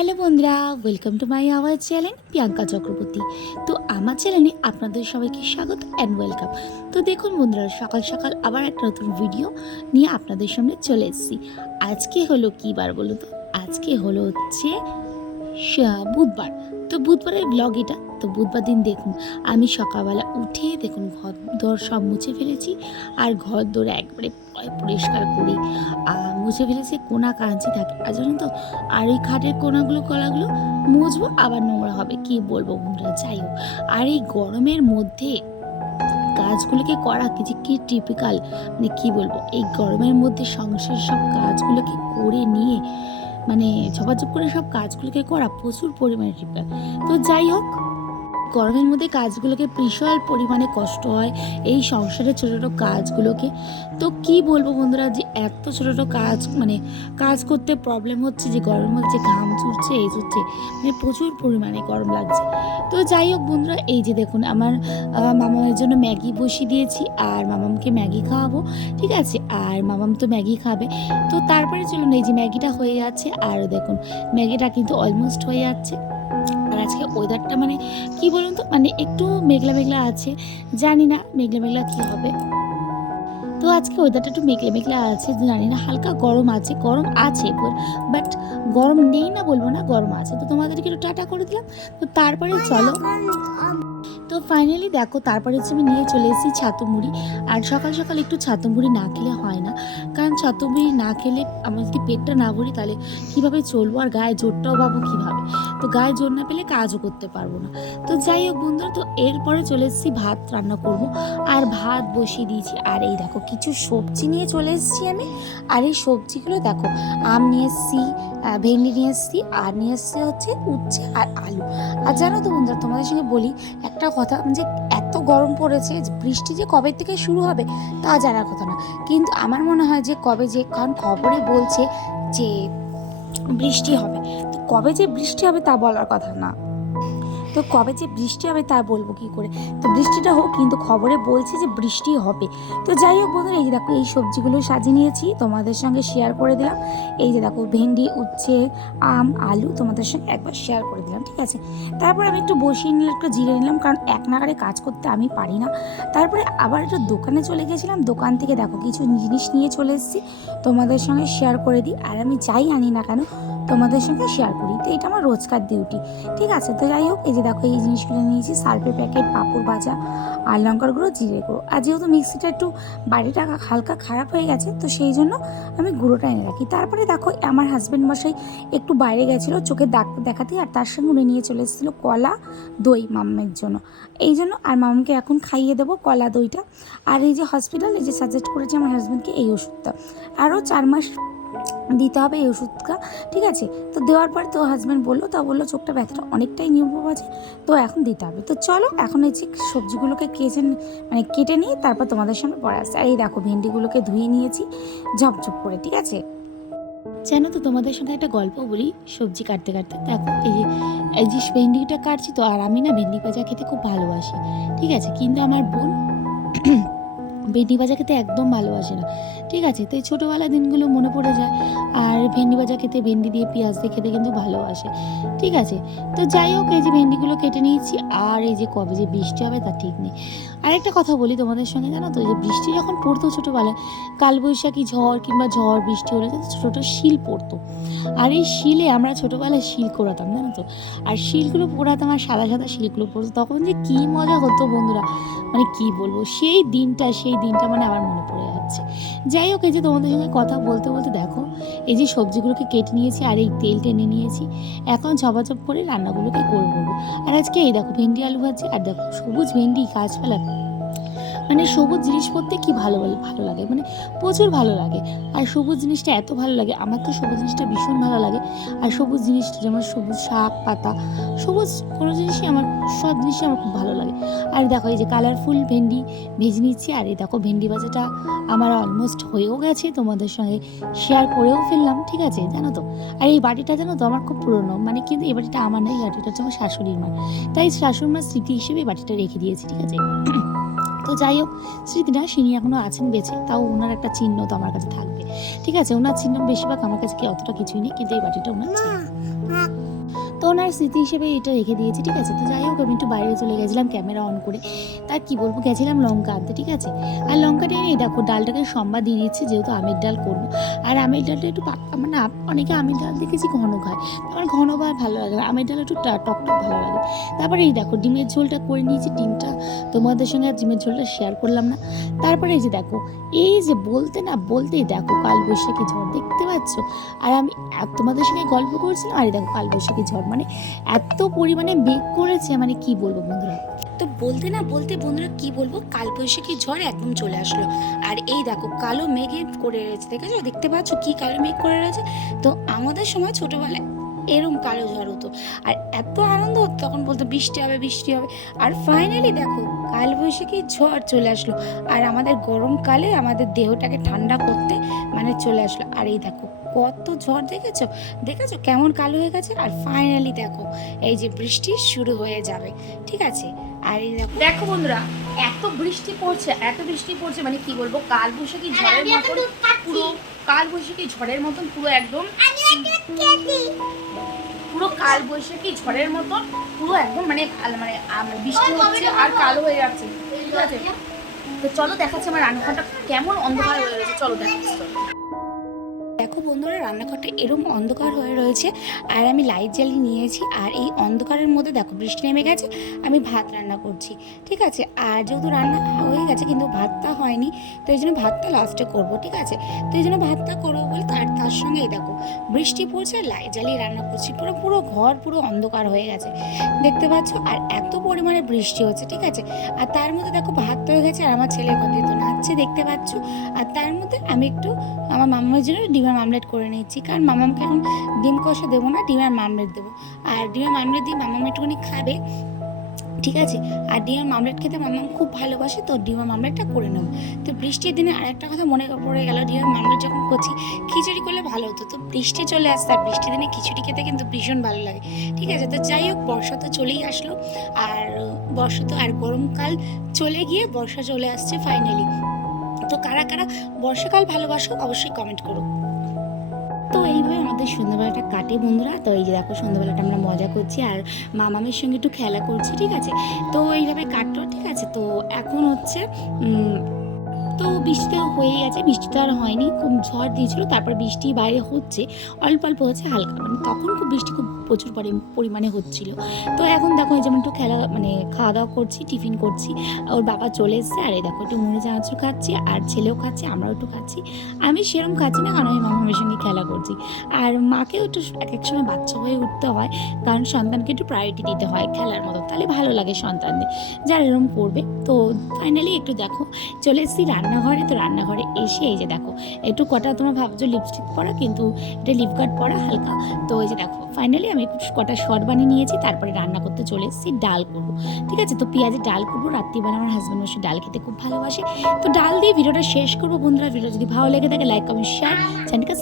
Hello বন্ধুরা welcome to my our channel Priyanka Chakraborty. তো আমার চ্যানেলে আপনাদের সবাইকে স্বাগত অ্যান্ড ওয়েলকাম তো দেখুন বন্ধুরা, সকাল সকাল আবার একটা নতুন ভিডিও নিয়ে আপনাদের সামনে চলে এসেছি। আজকে হলো কী বার বলুন তো? আজকে হলো হচ্ছে বুধবার। তো বুধবারের ব্লগ এটা। তো বুধবার দিন দেখুন, আমি সকালবেলা উঠে দেখুন ঘর দর সব মুছে ফেলেছি আর ঘর দোর একবারে পরিষ্কার করি। আর মুছে ফেলেছি কোনা কাঁচি থাকে। আর জানো তো, আর এই খাটের কোনাগুলো কলাগুলো মুছবো, আবার নোংরা হবে। কি বলব বন্ধুরা? যাই হোক। আর এই গরমের মধ্যে কাজগুলোকে করা কি যে কি টিপিক্যাল মানে কি বলব? এই গরমের মধ্যে সংসারের সব কাজগুলোকে করে নিয়ে মানে ঝপাঝপ করে সব কাজগুলোকে করা প্রচুর পরিমাণে টিপিক্যাল তো যাই হোক গরমের মধ্যে কাজগুলোকে বিশাল পরিমাণে কষ্ট হয়, এই সংসারের ছোটো ছোটো কাজগুলোকে। তো কি বলব বন্ধুরা যে এত ছোটো ছোটো কাজ মানে কাজ করতে প্রবলেম হচ্ছে যে গরমের মধ্যে যে ঘাম চুরছে এই চুরছে মানে প্রচুর পরিমাণে গরম লাগছে। তো যাই হোক বন্ধুরা, এই যে দেখুন আমার মামামের জন্য ম্যাগি বসিয়ে দিয়েছি, আর মামামকে ম্যাগি খাওয়াবো, ঠিক আছে? আর মামাম তো ম্যাগি খাবে। তো তারপরে চলুন, এই যে ম্যাগিটা হয়ে যাচ্ছে, আর দেখুন ম্যাগিটা কিন্তু অলমোস্ট হয়ে যাচ্ছে। আর আজকে ওয়েদারটা মানে কি বলুন তো? মানে একটু মেঘলা মেঘলা আছে, জানি না মেঘলা মেঘলা কী হবে। তো আজকে ওয়েদারটা একটু মেঘলা মেঘলা আছে, জানি না, হালকা গরম আছে গরম আছে বাট গরম নেই না বলব না, গরম আছে। তো তোমাদেরকে একটু টাটা করে দিলাম, তো তারপরে চলো। তো ফাইনালি দেখো, তারপরে হচ্ছে আমি নিয়ে চলে এসেছি ছাতু মুড়ি আর সকাল সকাল একটু ছাতু মুড়ি না খেলে হয় না। কারণ ছাতু মুড়ি না খেলে আমার যদি পেটটা না ভরি তাহলে কীভাবে চলবো? আর গায়ে জোরটাও পাবো কীভাবে? তো গায়ে জোর না পেলে কাজও করতে পারব না। তো যাই হোক বন্ধুরা, তো এরপরে চলে এসেছি ভাত রান্না করব। আর ভাত বসিয়ে দিয়েছি। আর এই দেখো, কিছু সবজি নিয়ে চলে এসেছি আমি। আর এই সবজিগুলো দেখো, আম নিয়ে এসেছি ভেন্ডি নিয়ে এসেছি, আর নিয়ে এসেছি হচ্ছে উচ্ছে আর আলু। আর জানো তো বন্ধুরা, তোমাদের সঙ্গে বলি একটা কথা যে এত গরম পড়েছে বৃষ্টি যে কবে থেকে শুরু হবে তা জানার কথা না। কিন্তু আমার মনে হয় যে কবে যে, কারণ খবরে বলছে যে বৃষ্টি হবে। তো কবে যে বৃষ্টি হবে তা বলার কথা না। তো কবে যে বৃষ্টি হবে তা বলব কি করে? তো বৃষ্টিটা হোক, কিন্তু খবরে বলছে যে বৃষ্টি হবে। তো যাই হোক বন্ধুরা, এই যে দেখো, এই সবজিগুলো সাজিয়ে নিয়েছি, তোমাদের সঙ্গে শেয়ার করে দিলাম। এই যে দেখো, ভেন্ডি, উচ্ছে, আম, আলু তোমাদের সঙ্গে একবার শেয়ার করে দিলাম, ঠিক আছে? তারপর আমি একটু বসিয়ে নিলাম একটু জিরে নিলাম, কারণ এক নাগারে কাজ করতে আমি পারি না। তারপরে আবার একটু দোকানে চলে গেছিলাম, দোকান থেকে দেখো কিছু জিনিস নিয়ে চলে এসেছি, তোমাদের সঙ্গে শেয়ার করে দিই। আর আমি যাই আনি না কেন তোমাদের সঙ্গে শেয়ার করি। তো এটা আমার রোজকার ডিউটি ঠিক আছে, তো যাই হোক, এই যে দেখো, এই জিনিসগুলো নিয়েছি, সার্ফের প্যাকেট পাঁপড় ভাজা, আর লঙ্কার গুঁড়ো, জিরে গুঁড়ো। আর যেহেতু মিক্সিটা একটু বাড়িটা হালকা খারাপ হয়ে গেছে, তো সেই জন্য আমি গুঁড়োটা এনে রাখি। তারপরে দেখো, আমার হাজব্যান্ড মশাই একটু বাইরে গেছিল চোখের ডাক্তার দেখাতে, আর তার সঙ্গে উনি নিয়ে চলে এসেছিল কলা দই মামামের জন্য। এই জন্য আর মামাকে এখন খাইয়ে দেবো কলা দইটা। আর এই যে হসপিটাল এই যে সাজেস্ট করেছে আমার হাজব্যান্ডকে এই ওষুধটা। আরও চার মাস দিতে হবে এই ওষুধটা, ঠিক আছে? তো দেওয়ার পর তো হাজব্যান্ড বলল, তা বলল চোখটা ব্যথাটা অনেকটাই নির্ভর আছে, তো এখন দিতে হবে। তো চলো, এখন এই যে সবজিগুলোকে কেটে মানে কেটে নিয়ে তারপর তোমাদের সামনে পরে আসছে। আর এই দেখো, ভেন্ডিগুলোকে ধুয়ে নিয়েছি ঝপঝপ করে, ঠিক আছে? জানো তো, তোমাদের সঙ্গে একটা গল্প বলি, সবজি কাটতে কাটতে। দেখো, এই যে এই যে ভেন্ডিটা কাটছি তো, আর আমি না ভেন্ডি ভাজা খেতে খুব ভালোবাসি, ঠিক আছে? কিন্তু আমার বোন ভেন্ডি ভাজা খেতে একদম ভালোবাসে না। ঠিক আছে, তো এই ছোটোবেলার দিনগুলো মনে পড়ে যায়। আর ভেন্ডি ভাজা খেতে, ভেন্ডি দিয়ে পেঁয়াজ দিয়ে খেতে কিন্তু ভালোবাসে। ঠিক আছে, তো যাই হোক, এই যে ভেন্ডিগুলো কেটে নিয়েছি, আর এই যে কবে যে বৃষ্টি হবে তা ঠিক নেই। আরেকটা কথা বলি তোমাদের সঙ্গে, জানো তো যে বৃষ্টি যখন পড়তো ছোটোবেলায়, কালবৈশাখী ঝড় কিংবা ঝড় বৃষ্টি হলে ছোটো ছোটো শিল পড়তো। আর এই শিলে আমরা ছোটোবেলায় শিল কোড়াতাম জানো তো। আর শিলগুলো পোড়াতাম আর সাদা সাদা শিলগুলো পড়তো, তখন যে কী মজা হতো বন্ধুরা। মানে কি বলব, সেই দিনটা সেই দিনটা মানে আমার মনে পড়ে যাচ্ছে। যাই হোক, এই যে তোমাদের সঙ্গে কথা বলতে বলতে দেখো, এই যে সবজিগুলোকে কেটে নিয়েছি আর এই তেল টেনে নিয়েছি, এখন ঝপাঝপ করে রান্নাগুলোকে করব। আর আজকে এই দেখো ভেন্ডি আলু ভাজি, আর দেখো সবুজ ভেন্ডি, গাছপালা। মানে সবুজ জিনিস পড়তে কি ভালো ভালো লাগে? মানে প্রচুর ভালো লাগে। আর সবুজ জিনিসটা এত ভালো লাগে, আমার তো সবুজ জিনিসটা ভীষণ ভালো লাগে। আর সবুজ জিনিসটা যেমন সবুজ শাক, পাতা, সবুজ কোনো জিনিসই আমার, সব জিনিসই আমার খুব ভালো লাগে। আর দেখো এই যে কালারফুল ভেন্ডি ভেজে নিচ্ছি, আর এই দেখো ভেন্ডি ভাজাটা আমার অলমোস্ট হয়েও গেছে, তোমাদের সঙ্গে শেয়ার করেও ফেললাম, ঠিক আছে? জানো তো? আর এই বাটিটা জানো তো আমার খুব পুরনো মানে কিন্তু এই বাটিটা আমার নেই এই বাটিটা হচ্ছে আমার শাশুড়ির মার তাই শাশুড়ি মার স্মৃতি হিসেবে বাটিটা রেখে দিয়েছি, ঠিক আছে? তো যাই হোক স্মৃতিটা সিনি এখনও আছেন বেঁচে তাও ওনার একটা চিহ্ন তো আমার কাছে থাকবে। ঠিক আছে ওনার চিহ্ন বেশিরভাগ আমার কাছে কি অতটা কিছুই নেই কিন্তু এই বাড়িটা ওনার চিহ্ন। আর স্মৃতি হিসেবে এটা রেখে দিয়েছি, ঠিক আছে? তো যাই হোক, আমি একটু বাইরে চলে গেছিলাম, ক্যামেরা অন করে। তার কি বলব, গেছিলাম লঙ্কা আনতে ঠিক আছে? আর লঙ্কাটা নিয়ে দেখো, ডালটাকে সম্বাদ দিয়ে দিচ্ছি, যেহেতু আমের ডাল করব। আর আমের ডালটা একটু পাতলা মানে অনেকে আমের ডাল দেখেছি ঘন খায়। আমার ঘন বা ভালো লাগে আমের ডাল একটু টা- টক টক ভালো লাগে। তারপরে এই দেখো, ডিমের ঝোলটা করে নিয়েছি, ডিমটা তোমাদের সঙ্গে আর ডিমের ঝোলটা শেয়ার করলাম না। তারপরে এই যে দেখো, এই যে বলতে না, বলতেই দেখো কাল বৈশাখী ঝড়, দেখতে পাচ্ছ? আর আমি তোমাদের সঙ্গে গল্প করছিলাম, আর দেখো কাল বৈশাখী ঝড়। মানে এত পরিমাণে মেঘ করেছে মানে কি বলব বন্ধুরা? তো বলতে না বলতে বন্ধুরা কি বলব কাল বৈশাখী ঝড় একদম চলে আসলো। আর এই দেখো, কালো মেঘে করে রয়েছে, দেখেছ? দেখতে পাচ্ছ কি কালো মেঘ করে রয়েছে? তো আমাদের সময় ছোটবেলায় এরম কালো ঝড় হতো। আর এত আনন্দ হতো, তখন বলতো বৃষ্টি হবে বৃষ্টি হবে। আর ফাইনালি দেখো কাল বৈশাখী ঝড় চলে আসলো। আর আমাদের গরমকালে আমাদের দেহটাকে ঠান্ডা করতে মানে চলে আসলো। আর এই দেখো কত ঝড় দেখেছ? দেখেছ? কেমন কালো হয়ে গেছে? আর ফাইনালি দেখো এই যে বৃষ্টি শুরু হয়ে যাবে ঠিক আছে? আর এই দেখো দেখো বন্ধুরা এত বৃষ্টি পড়ছে এত বৃষ্টি পড়ছে মানে কি বলব কাল বৈশাখী ঝড়ের মতন পুরো কাল বৈশাখী ঝড়ের মতন পুরো একদম পুরো কাল বৈশাখী ঝড়ের মতন পুরো একদম মানে মানে বৃষ্টি হচ্ছে আর কালো হয়ে যাচ্ছে ঠিক আছে? তো চলো দেখাচ্ছে আমার রান্নাঘরটা কেমন অন্ধকার হয়ে রয়েছে চলো দেখাচ্ছি। চলো দেখো বন্ধুরা, রান্নাঘরটা এরম অন্ধকার হয়ে রয়েছে। আর আমি লাইট জ্বালিয়ে নিয়েছি, আর এই অন্ধকারের মধ্যে দেখো বৃষ্টি নেমে গেছে, আমি ভাত রান্না করছি, ঠিক আছে? আর যেহেতু রান্না হয়ে গেছে, কিন্তু ভাতটা হয়নি, তো এই জন্য ভাতটা লাস্টে করব, ঠিক আছে? তো এই জন্য ভাতটা করব বলে তার তার সঙ্গেই দেখো, বৃষ্টি পড়ছে, আর লাইট জ্বালিয়ে রান্না করছি, পুরো পুরো ঘর পুরো অন্ধকার হয়ে গেছে, দেখতে পাচ্ছ? আর এত পরিমাণে বৃষ্টি হচ্ছে, ঠিক আছে? আর তার মধ্যে দেখো ভাত হয়ে গেছে, আর আমার ছেলে কত তো নাচছে, দেখতে পাচ্ছ? আর তার মধ্যে আমি একটু আমার মামার জন্য ডিমের মামলেট করে নিচ্ছি কারণ মামামকে এখন ডিম কষা দেবো না ডিমের মামলেট দেবো। আর ডিমের মামলেট দিয়ে মামাম একটুখানি খাবে, ঠিক আছে? আর ডিমের মামলেট খেতে মামাম খুব ভালোবাসে, তো ডিমের মামলেটটা করে নেব। তো বৃষ্টির দিনে আরেকটা কথা মনে পড়ে গেল ডিমের মামলেট যখন করছি, খিচুড়ি করলে ভালো হতো। তো বৃষ্টি চলে আসছে, আর বৃষ্টির দিনে খিচুড়ি খেতে কিন্তু ভীষণ ভালো লাগে, ঠিক আছে? তো যাই হোক, বর্ষা তো চলেই আসলো, আর বর্ষা তো, আর গরমকাল চলে গিয়ে বর্ষা চলে আসছে ফাইনালি তো কারা কারা বর্ষাকাল ভালোবাসো, অবশ্যই কমেন্ট করো। তো এইভাবে আমাদের সন্ধ্যাবেলাটা কাটে বন্ধুরা। তো এই যে দেখো, সন্ধ্যাবেলাটা আমরা মজা করছি আর মামামের সঙ্গে একটু খেলা করছি, ঠিক আছে? তো এইভাবে কাটলো, ঠিক আছে? তো এখন হচ্ছে তো বৃষ্টি হয়ে গেছে। বৃষ্টি তো আর হয়নি, খুব ঝড় দিয়েছিল, তারপর বৃষ্টি বাইরে হচ্ছে, অল্প অল্প হচ্ছে হালকা। মানে তখন খুব বৃষ্টি খুব প্রচুর পরি- পরিমাণে হচ্ছিল। তো এখন দেখো এই যেমন একটু খেলা মানে খাওয়া দাওয়া করছি, টিফিন করছি, ওর বাবা চলে এসছে, আর এই দেখো একটু মুড়ি, চানাচুর খাচ্ছি, আর ছেলেও খাচ্ছে, আমরাও একটু খাচ্ছি। আমি সেরকম খাচ্ছি না, কারণ আমি মামামের সঙ্গে খেলা করছি। আর মাকেও একটু এক এক সময় বাচ্চা হয়ে উঠতে হয়, কারণ সন্তানকে একটু প্রায়োরিটি দিতে হয় খেলার মতো। তাহলে ভালো লাগে সন্তানদের, যারা এরকম করবে। তো ফাইনালি একটু দেখো, চলে এসেছি রান্নাঘরে। তো রান্নাঘরে এসে এই যে দেখো, একটু কটা তোমরা ভাবছ লিপস্টিক পরা, কিন্তু এটা লিপ গার্ড পরা হালকা। তো এই যে দেখো ফাইনালি আমি কটা শর্ট বানিয়ে নিয়েছি, তারপরে রান্না করতে চলে এসেছি, ডাল করব। ঠিক আছে? তো পেঁয়াজের ডাল করব। রাত্রিবেলা আমার হাজব্যান্ড বসে ডাল খেতে খুব ভালোবাসে। তো ডাল দিয়ে ভিডিওটা শেষ করব বন্ধুরা। ভিডিও যদি ভালো লেগে থাকে লাইক কমেন্ট শেয়ার চ্যানেলকে